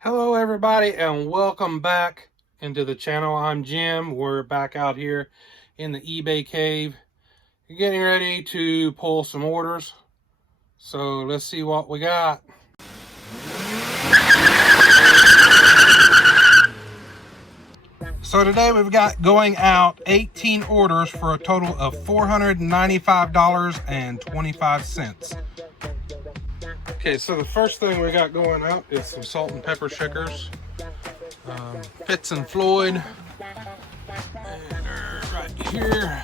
Hello everybody and welcome back into the channel. I'm Jim. We're back out here in the eBay cave getting ready to pull some orders. So let's see what we got. So today we've got going out 18 orders for a total of $495.25. Okay, so the first thing we got going out is some salt and pepper shakers. Fitz and Floyd. And they're right here.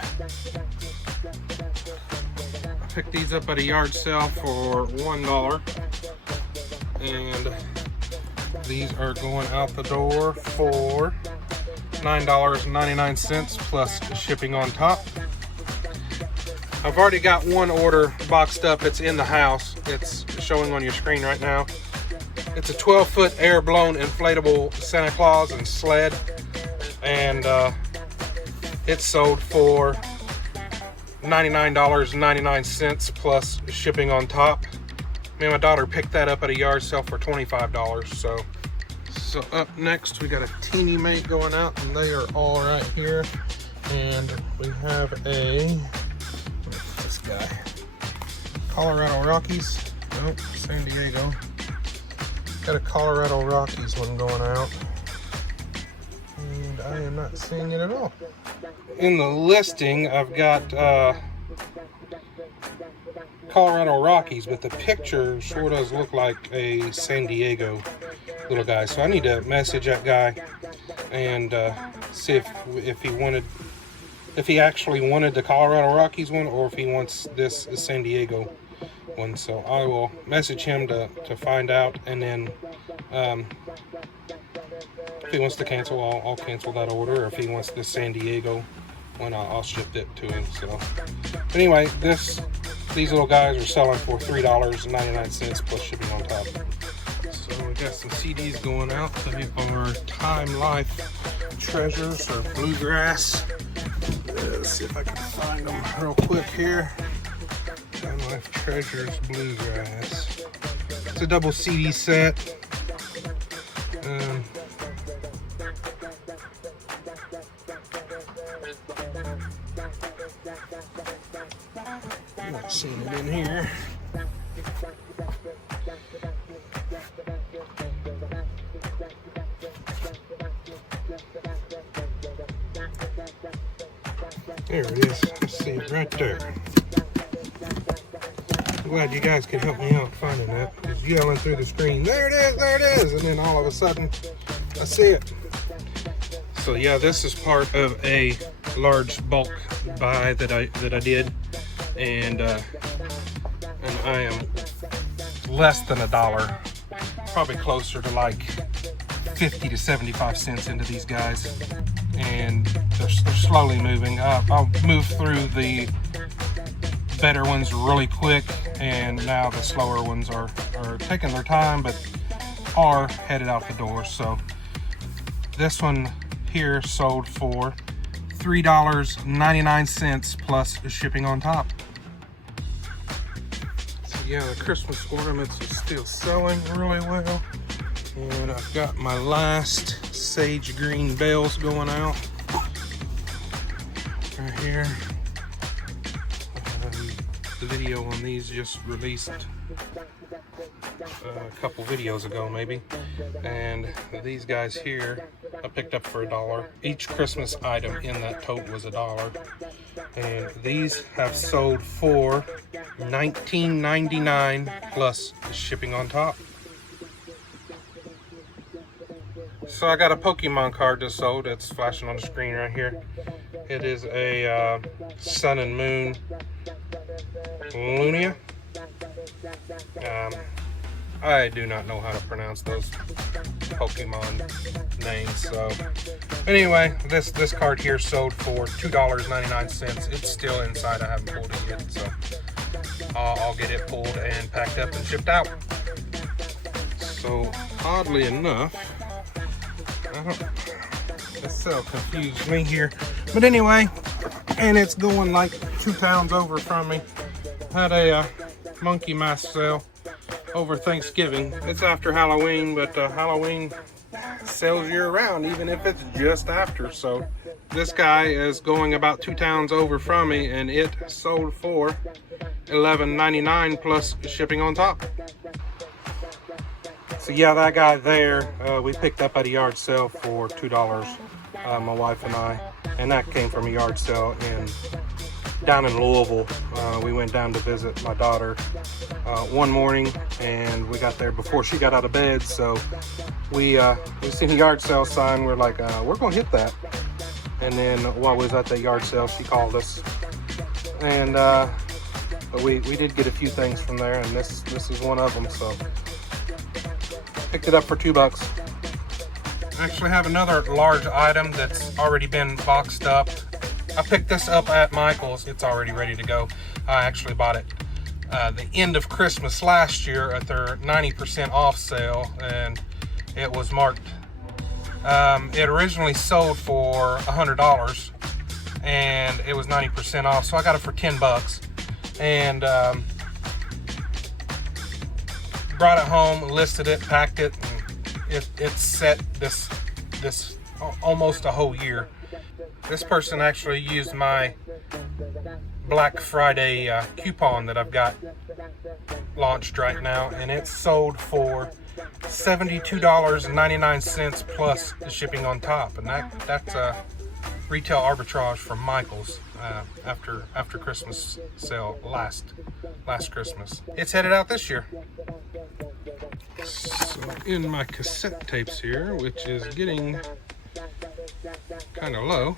I picked these up at a yard sale for $1. And these are going out the door for $9.99 plus shipping on top. I've already got one order boxed up. It's in the house. It's showing on your screen right now. It's a 12-foot air-blown inflatable Santa Claus and sled, and it's sold for $99.99 plus shipping on top. Me and my daughter picked that up at a yard sale for $25. So up next we got a teeny mate going out, and they are all right here. And we have a this guy, Colorado Rockies. Nope, San Diego. Got a Colorado Rockies one going out, and I am not seeing it at all. In the listing, I've got Colorado Rockies, but the picture sure does look like a San Diego little guy. So I need to message that guy and see if he actually wanted the Colorado Rockies one, or if he wants this San Diego one. So I will message him to find out, and then if he wants to cancel, I'll cancel that order. Or if he wants the San Diego one, I'll ship it to him. So anyway, these little guys are selling for $3.99 plus shipping on top. So we got some CDs going out. They are Time Life Treasures or Bluegrass. Let's see if I can find them real quick here. Time Life Treasures Bluegrass. It's a double CD set. I'm not seeing it in here. There it is. I see it right there. I'm glad you guys can help me out finding that. Just yelling through the screen, there it is, there it is, and then all of a sudden, I see it. So yeah, this is part of a large bulk buy that I did, and I am less than $1, probably closer to like 50 to 75 cents into these guys, and they're slowly moving. I'll move through the better ones really quick, and now the slower ones are taking their time, but are headed out the door. So this one here sold for $3.99 plus shipping on top. So yeah, the Christmas ornaments are still selling really well. And I've got my last sage green bells going out right here. The video on these just released a couple videos ago maybe, and these guys here I picked up for $1. Each Christmas item in that tote was $1, and these have sold for $19.99 plus shipping on top. So I got a Pokemon card just sold. It's flashing on the screen right here. It is a Sun and Moon Lunia. I do not know how to pronounce those Pokemon names. So anyway, this card here sold for $2.99. It's still inside. I haven't pulled it yet, so I'll get it pulled and packed up and shipped out. So oddly enough, this cell confused me here, but anyway, and it's going like 2 pounds over from me. Had a monkey mask sale over Thanksgiving. It's after Halloween, but Halloween sells year round, even if it's just after. So this guy is going about 2 towns over from me, and it sold for $11.99 plus shipping on top. So yeah, that guy there, we picked up at a yard sale for $2, my wife and I, and that came from a yard sale down in Louisville. We went down to visit my daughter one morning, and we got there before she got out of bed. So we seen a yard sale sign. We're like, we're gonna hit that. And then while we was at that yard sale, she called us, and but we did get a few things from there, and this is one of them. So picked it up for $2. I actually have another large item that's already been boxed up. I picked this up at Michael's. It's already ready to go. I actually bought it the end of Christmas last year at their 90% off sale, and it was marked. It originally sold for $100, and it was 90% off, so I got it for $10. And brought it home, listed it, packed it, and it's set this almost a whole year. This person actually used my Black Friday coupon that I've got launched right now, and it's sold for $72.99 plus the shipping on top, and that's a retail arbitrage from Michael's after Christmas sale last Christmas. It's headed out this year. So in my cassette tapes here, which is getting kind of low.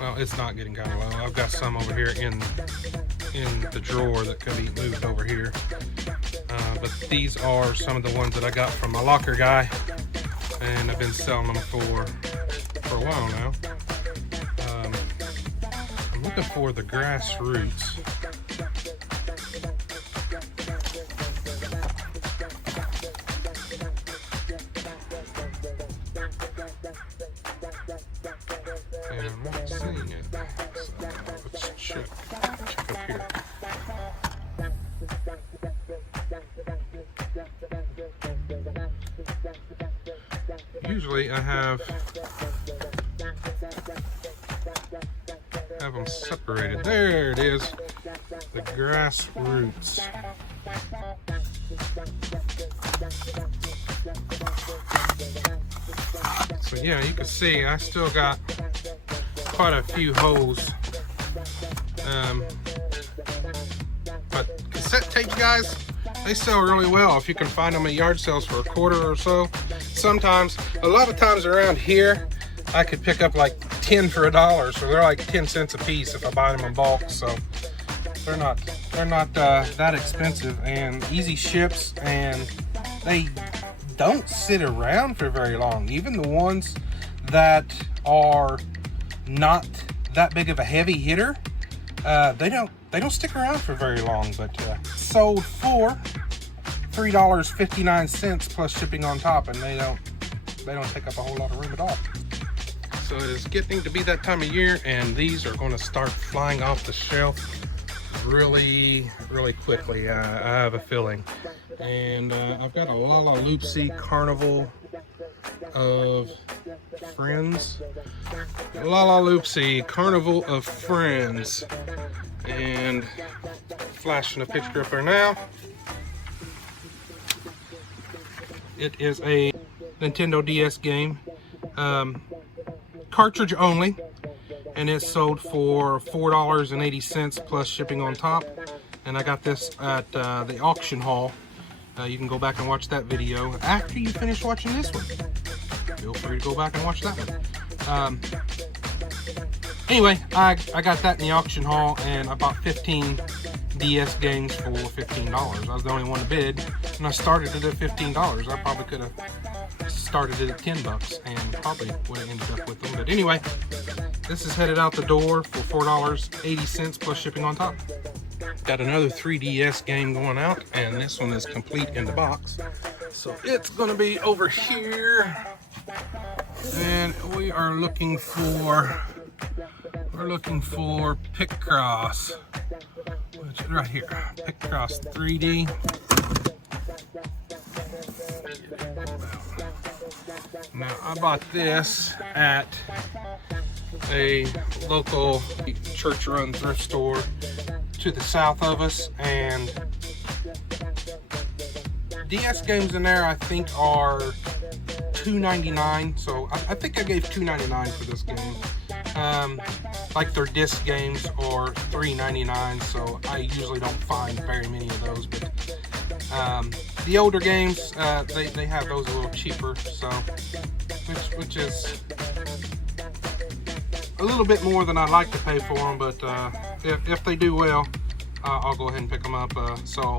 Well, it's not getting kind of low. I've got some over here in the drawer that can be moved over here. But these are some of the ones that I got from my locker guy, and I've been selling them for a while now. I'm looking for the Grassroots. And I'm not seeing it, so let's check up here. Usually I have them separated. There it is, the Grassroots. So yeah, you can see I still got quite a few holes. But cassette tapes, guys, they sell really well if you can find them at yard sales for $0.25 or so. Sometimes, a lot of times around here, I could pick up like 10 for $1, so they're like 10 cents a piece if I buy them in bulk. So they're not that expensive, and easy ships, and they don't sit around for very long. Even the ones that are not that big of a heavy hitter, they don't stick around for very long. But sold for $3.59 plus shipping on top, and they don't take up a whole lot of room at all. So it is getting to be that time of year, and these are going to start flying off the shelf really quickly. I have a feeling. And I've got a Loopsy Carnival of Friends. Loopsy Carnival of Friends. And flashing a picture up there now. It is a Nintendo DS game. Cartridge only. And it's sold for $4.80 plus shipping on top. And I got this at the auction haul. You can go back and watch that video after you finish watching this one. Feel free to go back and watch that one. Anyway, I got that in the auction haul, and I bought 15 DS games for $15. I was the only one to bid, and I started it at $15. I probably could have started it at $10 and probably would have ended up with them. But anyway, this is headed out the door for $4.80 plus shipping on top. Got another 3DS game going out, and this one is complete in the box. So it's going to be over here, and we are looking for Picross, which is right here. Picross 3D. Now, I bought this at a local church-run thrift store to the south of us, and DS games in there I think are $2.99, so I think I gave $2.99 for this game. Like their disc games are $3.99, so I usually don't find very many of those, but the older games, they have those a little cheaper, so which is a little bit more than I'd like to pay for them, but if they do well, I'll go ahead and pick them up. So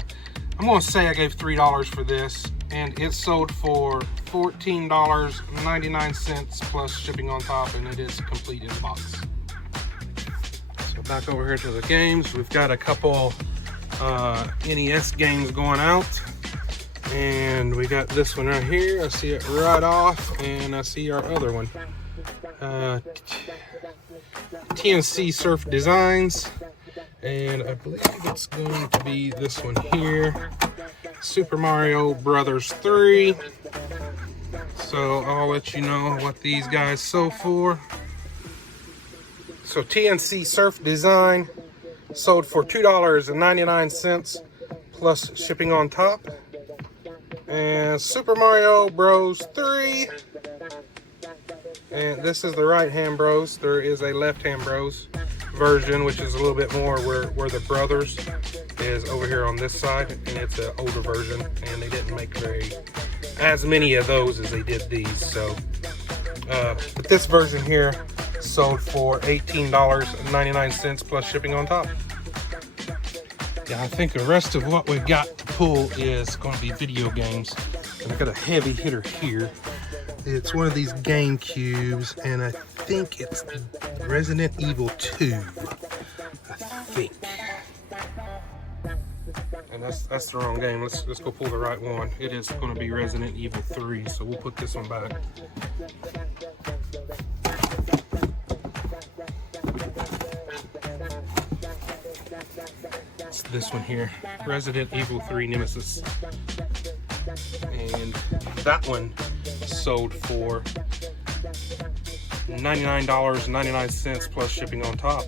I'm going to say I gave $3 for this, and it sold for $14.99 plus shipping on top, and it is complete in the box. So back over here to the games, we've got a couple NES games going out, and we got this one right here. I see it right off, and I see our other one, TNC Surf Designs, and I believe it's going to be this one here, Super Mario Brothers 3. So I'll let you know what these guys sold for. So TNC Surf Design sold for $2.99 plus shipping on top. And Super Mario Bros. 3. And this is the right-hand Bros. There is a left-hand Bros version, which is a little bit more where the Brothers is over here on this side, and it's an older version, and they didn't make as many of those as they did these. So, but this version here sold for $18.99 plus shipping on top. Yeah, I think the rest of what we've got to pull is going to be video games. And I've got a heavy hitter here. It's one of these Game Cubes, and I think it's Resident Evil 2. I think. And that's the wrong game. Let's go pull the right one. It is going to be Resident Evil 3, so we'll put this one back. It's this one here, Resident Evil 3 Nemesis. And that one sold for $99.99 plus shipping on top.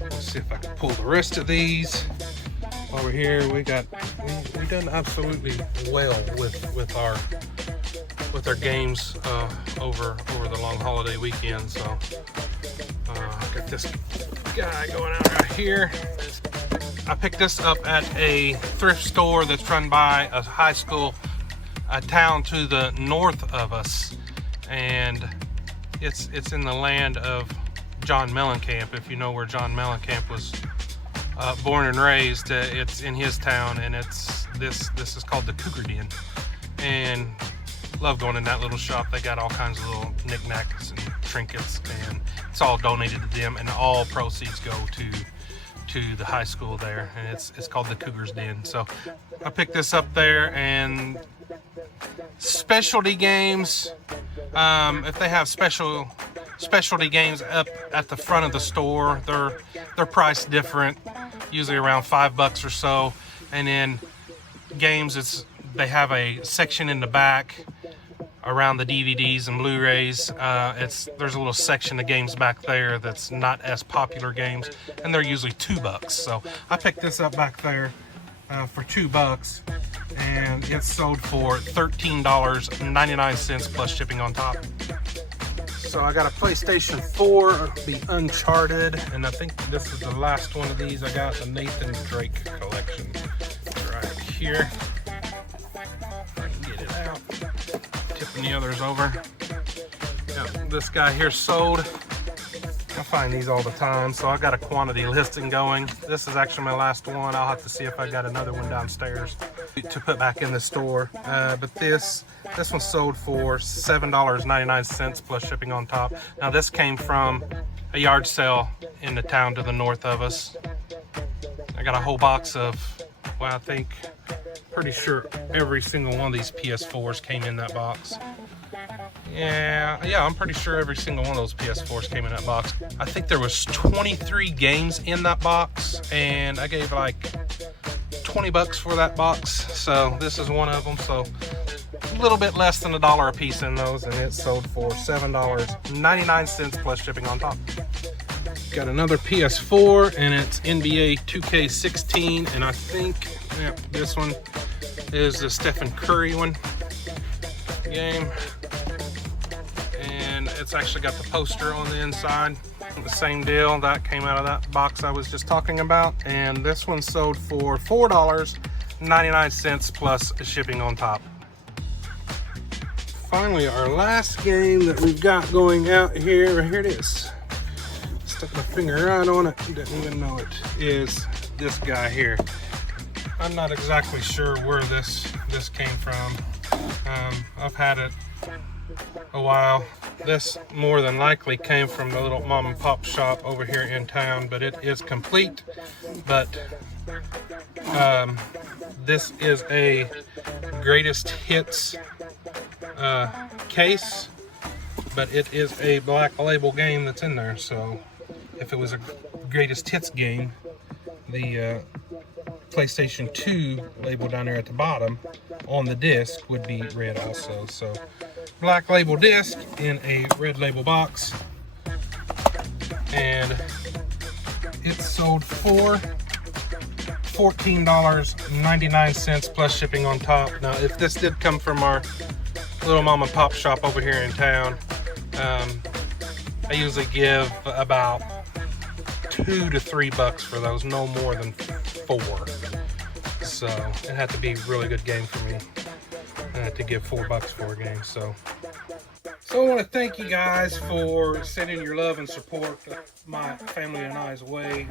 Let's see if I can pull the rest of these. Over here, we've done absolutely well with our games over the long holiday weekend. So got this guy going out right here. I picked this up at a thrift store that's run by a high school, a town to the north of us, and it's in the land of John Mellencamp. If you know where John Mellencamp was born and raised, it's in his town, and this is called the Cougar Den. And love going in that little shop. They got all kinds of little knickknacks and trinkets, and it's all donated to them, and all proceeds go to the high school there, and it's called the Cougar's Den. So I picked this up there. And specialty games, if they have specialty games up at the front of the store, they're priced different, usually around $5 or so. And then games, they have a section in the back around the DVDs and Blu-rays. There's a little section of games back there that's not as popular games, and they're usually $2. So I picked this up back there for $2, and it's sold for $13.99 plus shipping on top. So I got a PlayStation 4, the Uncharted, and I think this is the last one of these. I got the Nathan Drake collection right here. If I can get it out. Tipping the others over. Yep, this guy here sold. I find these all the time, so I got a quantity listing going. This is actually my last one. I'll have to see if I got another one downstairs to put back in the store. But this one sold for $7.99 plus shipping on top. Now this came from a yard sale in the town to the north of us. I got a whole box of, well, I think, pretty sure every single one of these PS4s came in that box. Yeah, I'm pretty sure every single one of those PS4s came in that box. I think there was 23 games in that box, and I gave like 20 bucks for that box. So this is one of them. So a little bit less than $1 a piece in those, and it sold for $7.99 plus shipping on top. Got another PS4, and it's NBA 2K16, and I think this one is the Stephen Curry one game, and it's actually got the poster on the inside. The same deal that came out of that box I was just talking about, and this one sold for $4.99 plus shipping on top. Finally, our last game that we've got going out here, here it is. Stuck my finger right on it, didn't even know it, is this guy here. I'm not exactly sure where this came from. I've had it a while. This more than likely came from the little mom and pop shop over here in town, but it is complete. But this is a greatest hits case, but it is a black label game that's in there. So if it was a greatest hits game, the PlayStation 2 label down there at the bottom on the disc would be red also. So black label disc in a red label box, and it sold for $14.99 plus shipping on top. Now if this did come from our little mom and pop shop over here in town, I usually give about $2 to $3 for those, no more than $4. So it had to be a really good game for me to give $4 for a game. So I want to thank you guys for sending your love and support my family and I's way.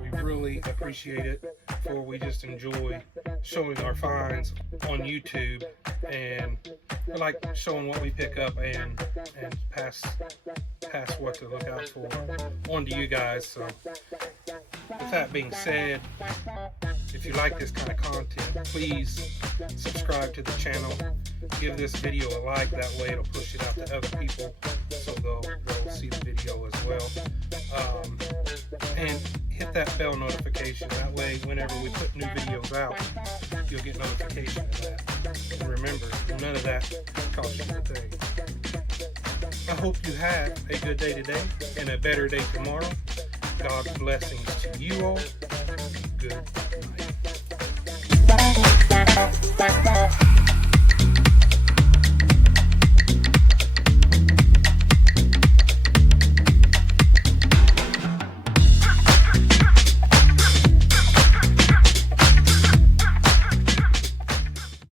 We really appreciate it. For we just enjoy showing our finds on YouTube, and we like showing what we pick up and pass what to look out for on to you guys. So with that being said, if you like this kind of content, please subscribe to the channel. Give this video a like, that way it'll push it out to other people so they'll see the video as well. And hit that bell notification, that way whenever we put new videos out, you'll get notification of that. And remember, none of that costs you a thing. I hope you have a good day today and a better day tomorrow. God's blessings to you all. Good night.